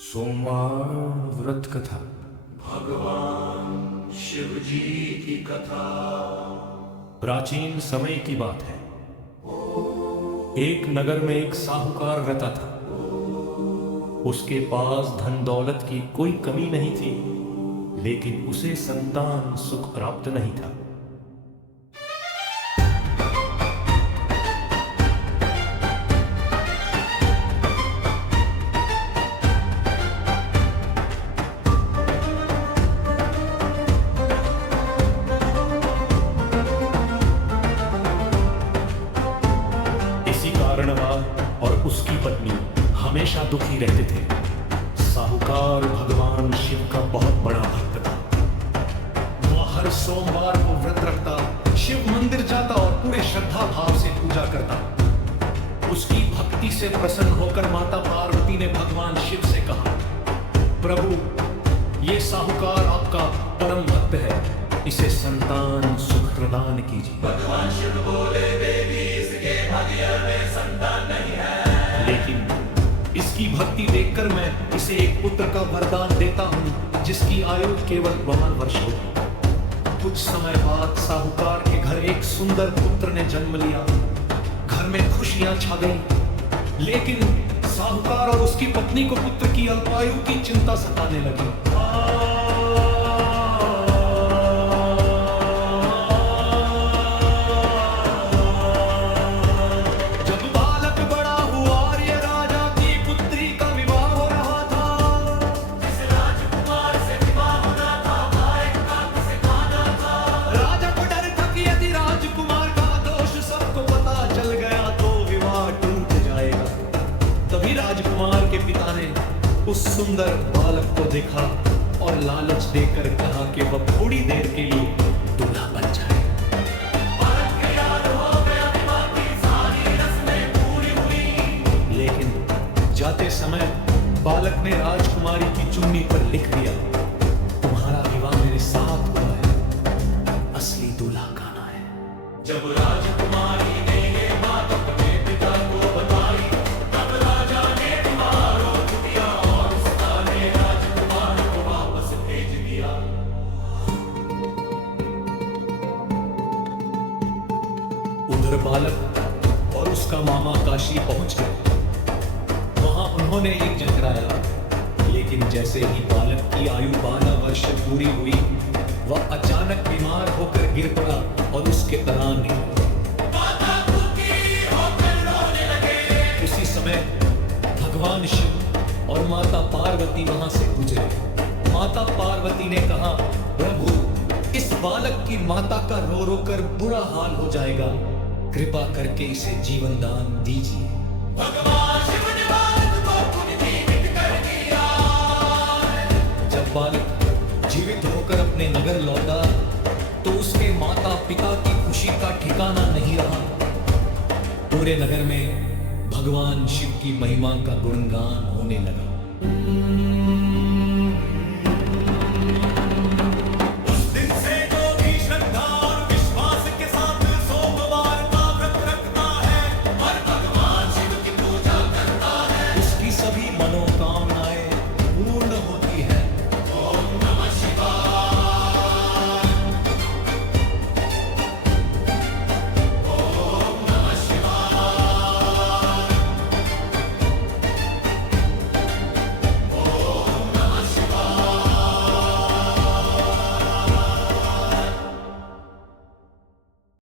सोमवार व्रत कथा। भगवान शिव जी की कथा। प्राचीन समय की बात है। एक नगर में एक साहूकार रहता था। उसके पास धन दौलत की कोई कमी नहीं थी, लेकिन उसे संतान सुख प्राप्त नहीं था। कारणवाद और उसकी पत्नी हमेशा दुखी रहते थे। साहूकार भगवान शिव का बहुत बड़ा भक्त था। वह हर सोमवार को व्रत रखता, शिव मंदिर जाता और पूरे श्रद्धा भाव से पूजा करता। उसकी भक्ति से प्रसन्न होकर माता पार्वती ने भगवान शिव से कहा, प्रभु, ये साहूकार आपका परम भक्त है, इसे संतान सुख प्रदान कीजिए। भगवान शिव बोले, देवी, इसके भाग्य में संतान नहीं है, लेकिन इसकी भक्ति देखकर मैं इसे एक पुत्र का वरदान देता हूँ, जिसकी आयु केवल 12 वर्ष हो। कुछ समय बाद साहूकार के घर एक सुंदर पुत्र ने जन्म लिया। घर में खुशियां छा गई, लेकिन साहूकार और उसकी पत्नी को पुत्र की अल्पायु की चिंता सताने लगी। राजकुमार के पिता ने उस सुंदर बालक को देखा और लालच देकर कहा कि वह थोड़ी देर के लिए दूल्हा बन जाए। बालक के याद हो गया, दिमाग की सारी रस्में पूरी हुई। लेकिन जाते समय बालक ने राजकुमारी की चुन्नी पर लिख दिया, तुम्हारा विवाह मेरे साथ हुआ है, असली दूल्हा गाना है। जब राजकुमारी ने ये बात अपने पिता को बताई, तब राजा ने मारो दिया और उसका ने राजकुमार को वापस भेज दिया। उधर बालक और उसका मामा काशी पहुंच गए। वहां उन्होंने यज्ञ कराया, लेकिन जैसे ही बालक की आयु 12 वर्ष पूरी हुई, वह अचानक बीमार होकर गिर पड़ा और उसके प्राण निकले। माता दुखी होकर रोने लगे। उसी समय भगवान शिव और माता पार्वती वहां से गुजरे। माता पार्वती ने कहा, प्रभु, इस बालक की माता का रो रो कर बुरा हाल हो जाएगा, कृपा करके इसे जीवन दान दीजिए। भगवान शिव ने बालक को खुद जीवित कर दिया। जब बालक जीवित होकर अपने नगर लौटा, तो उसके माता पिता की खुशी का ठिकाना नहीं रहा। पूरे नगर में भगवान शिव की महिमा का गुणगान होने लगा।